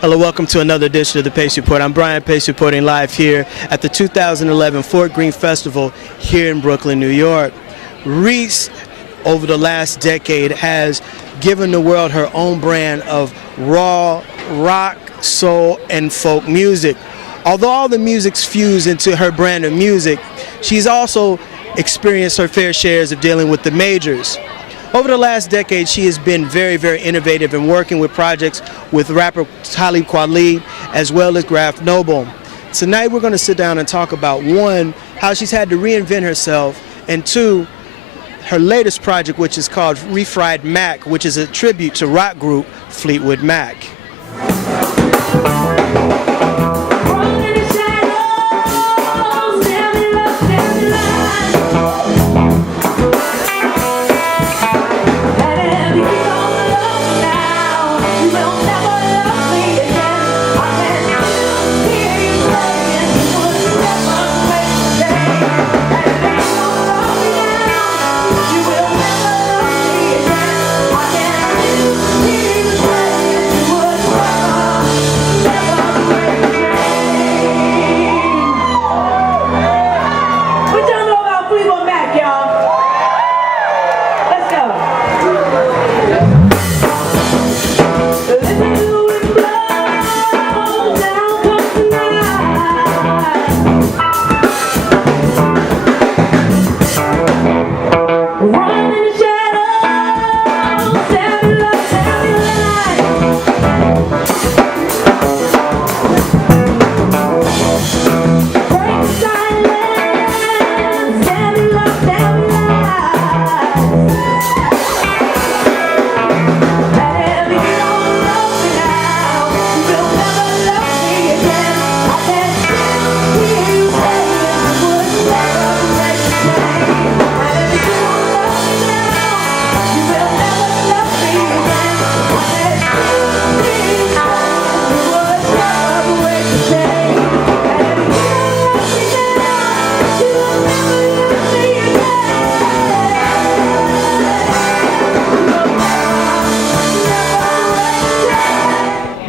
Hello, welcome to another edition of the Pace Report. I'm Brian Pace reporting live here at the 2011 Fort Greene Festival here in Brooklyn, New York. Reese, over the last decade, has given the world her own brand of raw rock, soul, and folk music. Although all the music's fused into her brand of music, she's also experienced her fair shares of dealing with the majors. Over the last decade, she has been very, very innovative in working with projects with rapper Talib Kweli as well as Graf Noble. Tonight, we're going to sit down and talk about, one, how she's had to reinvent herself, and two, her latest project, which is called Refried Mac, which is a tribute to rock group Fleetwood Mac.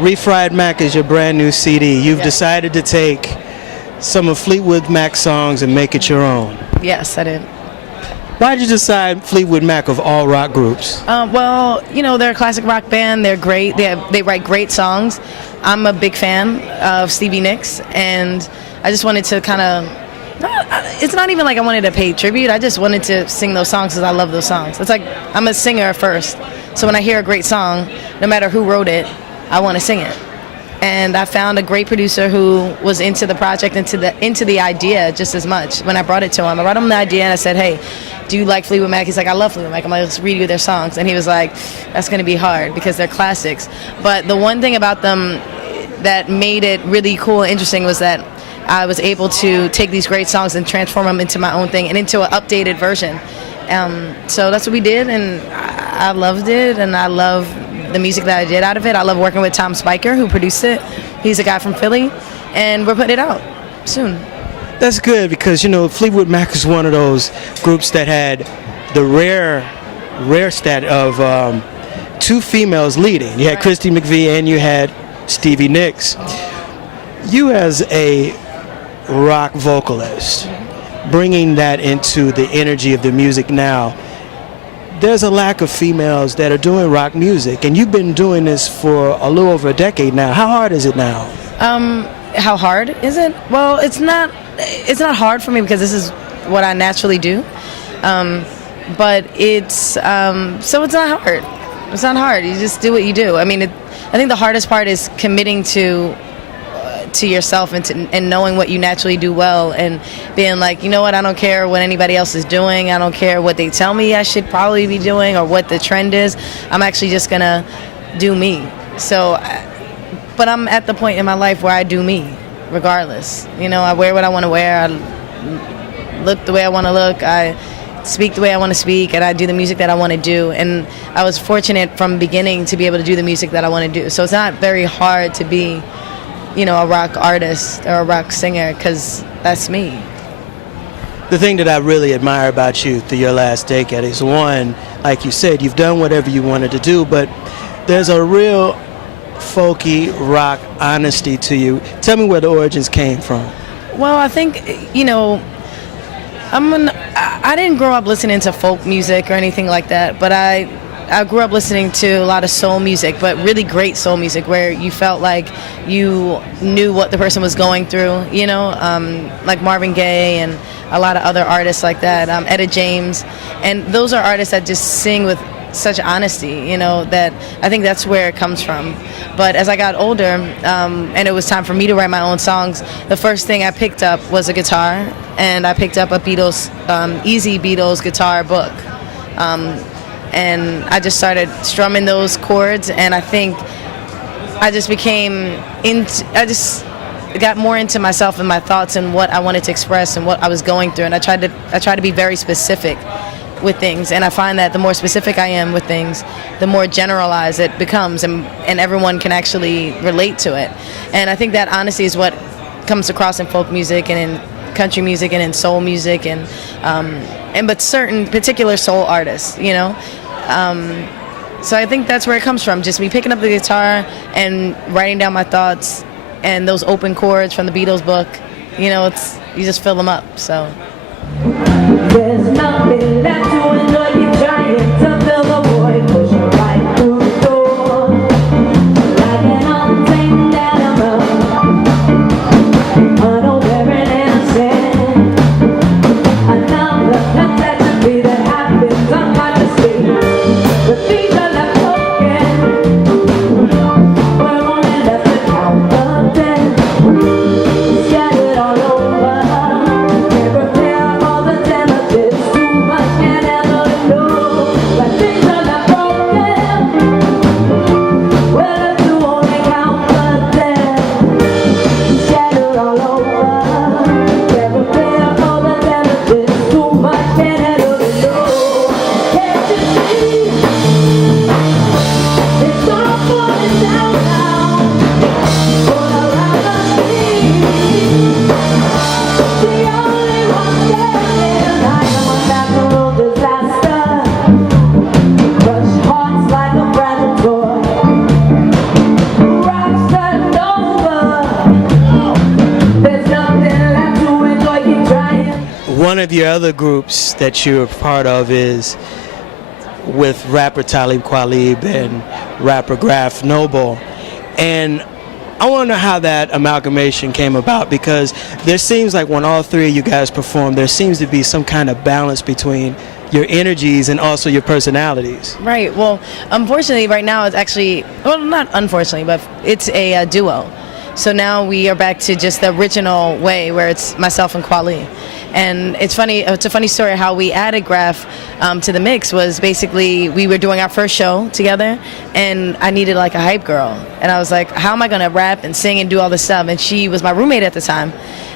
Refried Mac is your brand new CD. You've decided to take some of Fleetwood Mac songs and make it your own. Yes, I did. Why did you decide Fleetwood Mac of all rock groups? Well, you know, they're a classic rock band. They're great. They write great songs. I'm a big fan of Stevie Nicks, and I just wanted to kind of, it's not even like I wanted to pay tribute. I just wanted to sing those songs because I love those songs. It's like I'm a singer first. So when I hear a great song, no matter who wrote it, I want to sing it. And I found a great producer who was into the project, into the idea just as much. When I brought it to him, I brought him the idea and I said, hey, do you like Fleetwood Mac? He's like, I love Fleetwood Mac. I'm like, let's read you their songs. And he was like, that's going to be hard because they're classics. But the one thing about them that made it really cool and interesting was that I was able to take these great songs and transform them into my own thing and into an updated version. So that's what we did, and I loved it, and I love the music that I did out of it. I love working with Tom Spiker, who produced it. He's a guy from Philly, and we're putting it out soon. That's good because, you know, Fleetwood Mac is one of those groups that had the rare stat of two females leading. You had Christy McVie and you had Stevie Nicks. You as a rock vocalist, bringing that into the energy of the music now, there's a lack of females that are doing rock music, and you've been doing this for a little over a decade now. How hard is it now? How hard is it? Well, it's not hard for me because this is what I naturally do. But it's so it's not hard. It's not hard. You just do what you do. I mean, I think the hardest part is committing to yourself and knowing what you naturally do well and being like, you know what, I don't care what anybody else is doing. I don't care what they tell me I should probably be doing or what the trend is. I'm actually just going to do me. So, but I'm at the point in my life where I do me regardless. You know, I wear what I want to wear. I look the way I want to look. I speak the way I want to speak, and I do the music that I want to do. And I was fortunate from the beginning to be able to do the music that I want to do. So it's not very hard to be, you know, a rock artist or a rock singer, because that's me. The thing that I really admire about you through your last decade is, one, like you said, you've done whatever you wanted to do, but there's a real folky rock honesty to you. Tell me where the origins came from. Well, I think, I didn't grow up listening to folk music or anything like that, but I grew up listening to a lot of soul music, but really great soul music where you felt like you knew what the person was going through, like Marvin Gaye and a lot of other artists like that, Etta James. And those are artists that just sing with such honesty, that I think that's where it comes from. But as I got older, and it was time for me to write my own songs, the first thing I picked up was a guitar, and I picked up a Easy Beatles guitar book. And I just started strumming those chords, and I think I just got more into myself and my thoughts and what I wanted to express and what I was going through, and I tried to be very specific with things, and I find that the more specific I am with things, the more generalized it becomes, and everyone can actually relate to it. And I think that honesty is what comes across in folk music and in country music and in soul music but certain particular soul artists, So I think that's where it comes from, just me picking up the guitar and writing down my thoughts and those open chords from the Beatles book. You just fill them up. So. There's nothing left to enjoy, keep trying to fill the void, push it right through the door, like an untamed animal, unaware and innocent, another catastrophe that happens unconsciously, the things are left broken, we're only left to count the dead, scattered all over. One of your other groups that you're part of is with rapper Talib Kweli and rapper Graf Noble. And I want to know how that amalgamation came about, because there seems like when all three of you guys perform, there seems to be some kind of balance between your energies and also your personalities. Right. Well, unfortunately, right now it's actually, well, not unfortunately, but it's a duo. So now we are back to just the original way where it's myself and Kweli. And it's funny, it's a funny story how we added Graf to the mix. Was basically we were doing our first show together and I needed like a hype girl. And I was like, how am I going to rap and sing and do all this stuff? And she was my roommate at the time.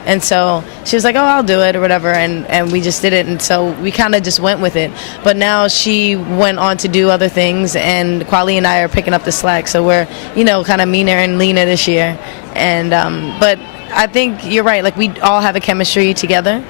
And so she was like, oh, I'll do it or whatever. And we just did it. And so we kind of just went with it. But now she went on to do other things, and Kweli and I are picking up the slack. So we're, kind of meaner and leaner this year. And but I think you're right. Like, we all have a chemistry together.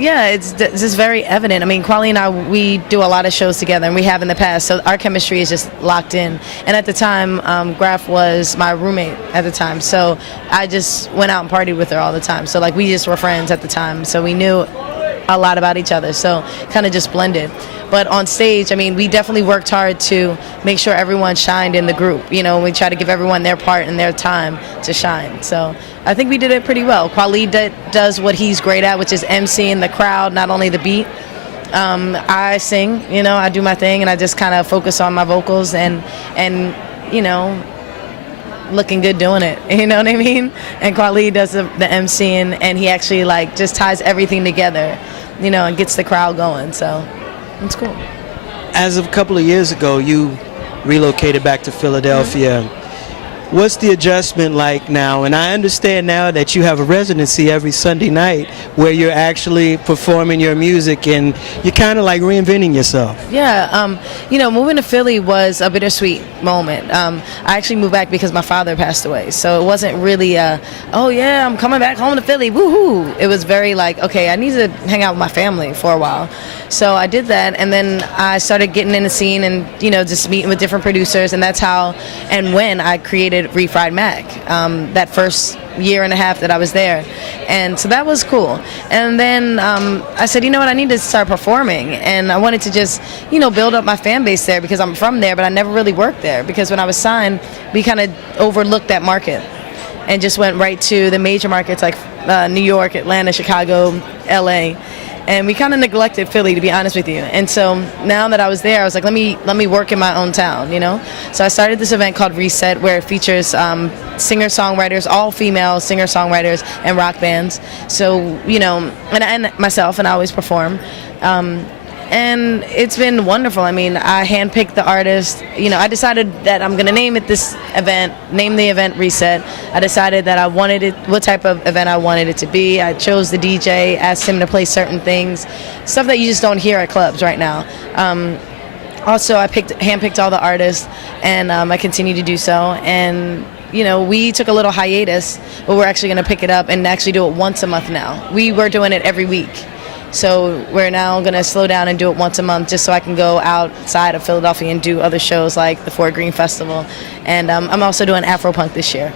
Yeah, it's just very evident. I mean, Kweli and I, we do a lot of shows together, and we have in the past, so our chemistry is just locked in. And at the time, Graf was my roommate at the time, so I just went out and partied with her all the time. So, like, we just were friends at the time, so we knew a lot about each other, so kind of just blended. But on stage, I mean, we definitely worked hard to make sure everyone shined in the group. We try to give everyone their part and their time to shine. So I think we did it pretty well. Kweli does what he's great at, which is emceeing the crowd, not only the beat. I sing, I do my thing, and I just kind of focus on my vocals and looking good doing it, you know what I mean? And Kweli does the emceeing, and he actually just ties everything together, and gets the crowd going. So it's cool. As of a couple of years ago, you relocated back to Philadelphia. What's the adjustment like now? And I understand now that you have a residency every Sunday night where you're actually performing your music and you're kind of like reinventing yourself. Yeah, moving to Philly was a bittersweet moment. I actually moved back because my father passed away. So it wasn't really oh yeah, I'm coming back home to Philly, woohoo. It was very like, okay, I need to hang out with my family for a while. So I did that, and then I started getting in the scene and, you know, just meeting with different producers, and that's how and when I created Refried Mac, that first year and a half that I was there. And so that was cool. And then I said, you know what, I need to start performing, and I wanted to just, you know, build up my fan base there because I'm from there, but I never really worked there because when I was signed, we kind of overlooked that market and just went right to the major markets like New York, Atlanta, Chicago, LA. And we kind of neglected Philly, to be honest with you. And so now that I was there, I was like, let me work in my own town, you know? So I started this event called Reset, where it features singer-songwriters, all female singer-songwriters and rock bands. So, you know, and myself, and I always perform. And it's been wonderful. I mean, I handpicked the artist. You know, I decided that I'm going to name the event Reset. I decided that I wanted it, what type of event I wanted it to be. I chose the DJ, asked him to play certain things, stuff that you just don't hear at clubs right now. Also, I handpicked all the artists, and I continue to do so. And you know, we took a little hiatus, but we're actually going to pick it up and actually do it once a month now. We were doing it every week. So we're now going to slow down and do it once a month just so I can go outside of Philadelphia and do other shows like the Fort Greene Festival. And I'm also doing Afropunk this year.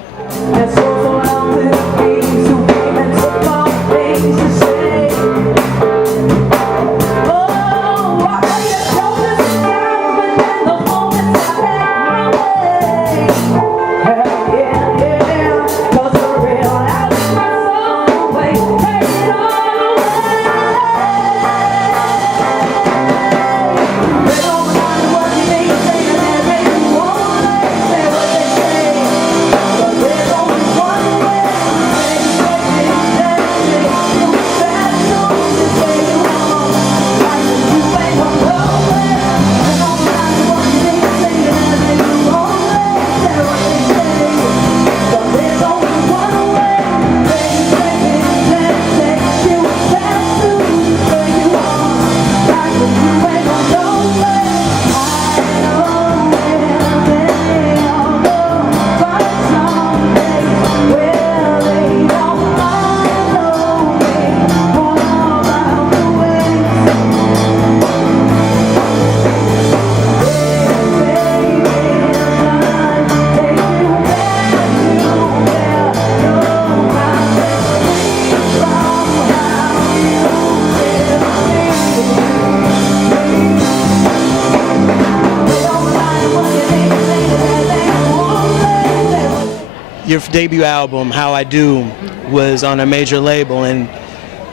Your debut album, How I Do, was on a major label, and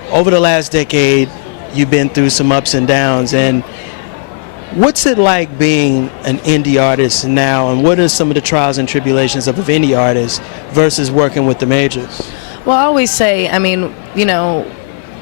over the last decade, you've been through some ups and downs. And what's it like being an indie artist now, and what are some of the trials and tribulations of an indie artist versus working with the majors? Well, I always say, I mean, you know,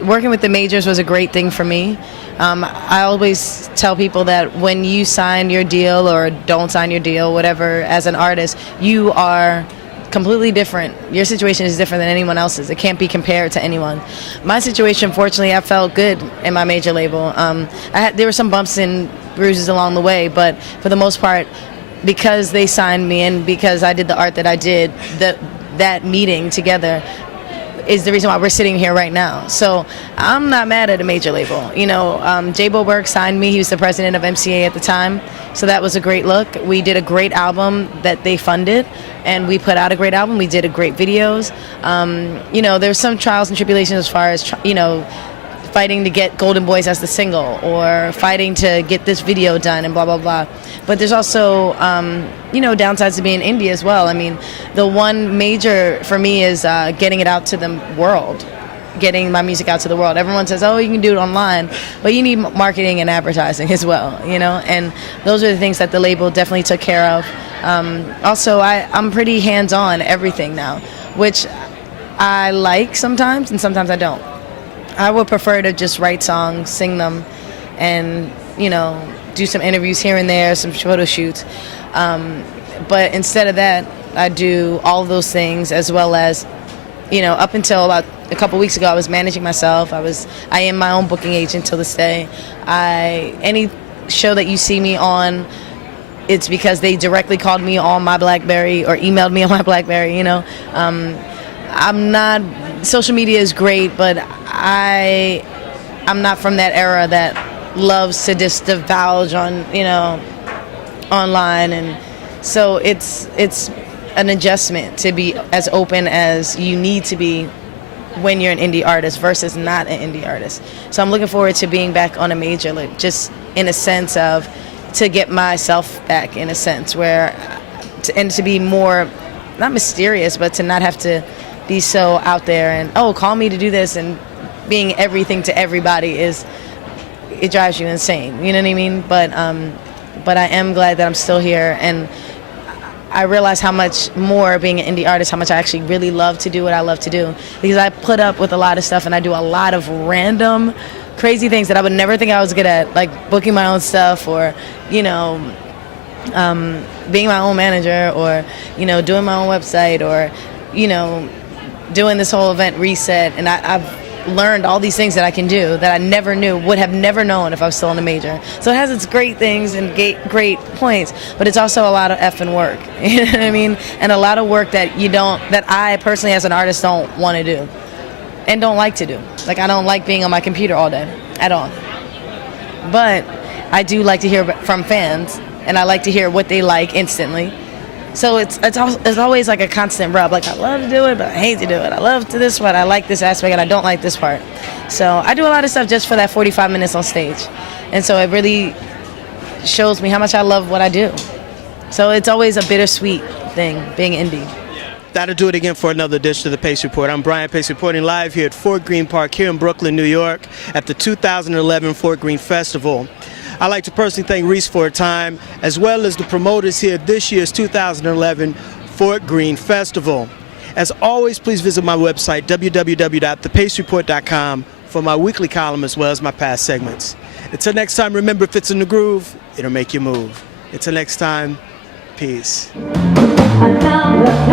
working with the majors was a great thing for me. I always tell people that when you sign your deal or don't sign your deal, whatever, as an artist, you are completely different. Your situation is different than anyone else's. It can't be compared to anyone. My situation, fortunately, I felt good in my major label. There were some bumps and bruises along the way, but for the most part, because they signed me and because I did the art that I did, that meeting together is the reason why we're sitting here right now. So I'm not mad at a major label. You know, Jay Boberg signed me. He was the president of MCA at the time. So that was a great look. We did a great album that they funded, and we put out a great album. We did a great videos. You know, there's some trials and tribulations as far as, you know, fighting to get Golden Boys as the single or fighting to get this video done and blah, blah, blah. But there's also, you know, downsides to being indie as well. I mean, the one major for me is getting it out to the world, getting my music out to the world. Everyone says, oh, you can do it online, but you need marketing and advertising as well, you know, and those are the things that the label definitely took care of. Also, I'm pretty hands-on everything now, which I like sometimes and sometimes I don't. I would prefer to just write songs, sing them, and, you know, do some interviews here and there, some photo shoots. But instead of that, I do all of those things, as well as, you know, up until about a couple weeks ago, I was managing myself. I am my own booking agent till this day. Any show that you see me on, it's because they directly called me on my BlackBerry or emailed me on my BlackBerry, you know. Social media is great, but I'm not from that era that loves to just divulge on, online, and so it's an adjustment to be as open as you need to be when you're an indie artist versus not an indie artist. So I'm looking forward to being back on a major, like just in a sense of to get myself back in a sense where and to be more not mysterious, but to not have to be so out there and call me to do this, and being everything to everybody it drives you insane, you know what I mean? But I am glad that I'm still here, and I realize how much more being an indie artist, how much I actually really love to do what I love to do, because I put up with a lot of stuff and I do a lot of random crazy things that I would never think I was good at, like booking my own stuff, or being my own manager, or doing my own website, or doing this whole event reset. And I've learned all these things that I can do that I never knew, would have never known if I was still in a major. So it has its great things and great points, but it's also a lot of effing work, you know what I mean? And a lot of work that I personally as an artist don't want to do and don't like to do. Like, I don't like being on my computer all day at all. But I do like to hear from fans, and I like to hear what they like instantly. So it's always like a constant rub. Like, I love to do it, but I hate to do it. I love to this part. I like this aspect, and I don't like this part. So I do a lot of stuff just for that 45 minutes on stage. And so it really shows me how much I love what I do. So it's always a bittersweet thing, being indie. That'll do it again for another edition of the Pace Report. I'm Brian Pace, reporting live here at Fort Greene Park here in Brooklyn, New York, at the 2011 Fort Greene Festival. I'd like to personally thank Reese for her time, as well as the promoters here at this year's 2011 Fort Greene Festival. As always, please visit my website, www.thepacereport.com, for my weekly column as well as my past segments. Until next time, remember, if it's in the groove, it'll make you move. Until next time, peace. Another